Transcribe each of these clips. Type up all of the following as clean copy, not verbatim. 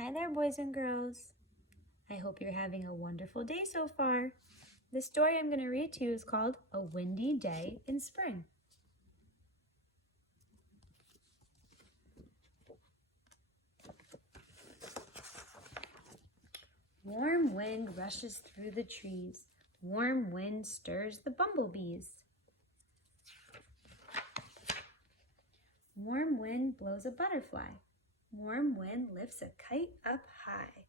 Hi there, boys and girls. I hope you're having a wonderful day so far. The story I'm going to read to you is called A Windy Day in Spring. Warm wind rushes through the trees. Warm wind stirs the bumblebees. Warm wind blows a butterfly. Warm wind lifts a kite up high.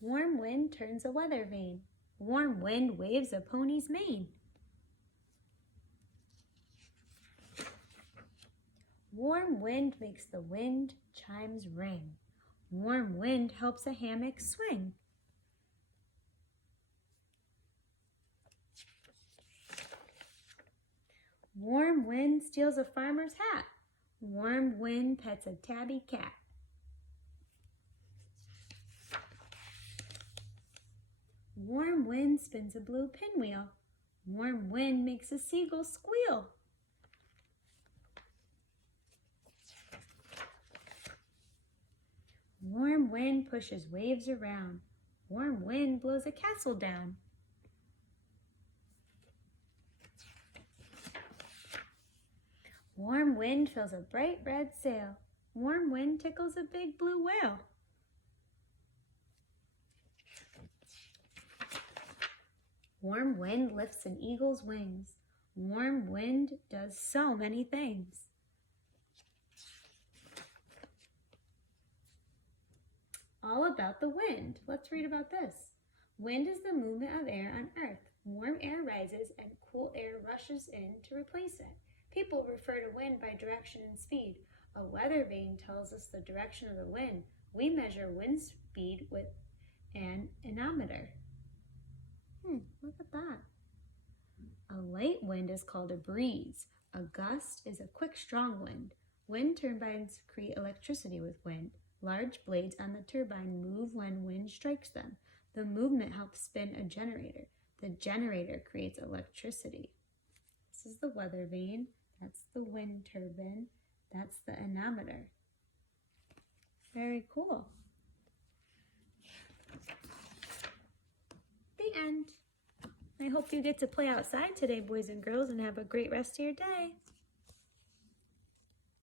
Warm wind turns a weather vane. Warm wind waves a pony's mane. Warm wind makes the wind chimes ring. Warm wind helps a hammock swing. Warm wind steals a farmer's hat. Warm wind pets a tabby cat. Warm wind spins a blue pinwheel. Warm wind makes a seagull squeal. Warm wind pushes waves around. Warm wind blows a castle down. Warm wind fills a bright red sail. Warm wind tickles a big blue whale. Warm wind lifts an eagle's wings. Warm wind does so many things. All about the wind. Let's read about this. Wind is the movement of air on earth. Warm air rises and cool air rushes in to replace it. People refer to wind by direction and speed. A weather vane tells us the direction of the wind. We measure wind speed with an anemometer. Look at that. A light wind is called a breeze. A gust is a quick, strong wind. Wind turbines create electricity with wind. Large blades on the turbine move when wind strikes them. The movement helps spin a generator. The generator creates electricity. This is the weather vane. That's the wind turbine. That's the anemometer. Very cool. The end. I hope you get to play outside today, boys and girls, and have a great rest of your day.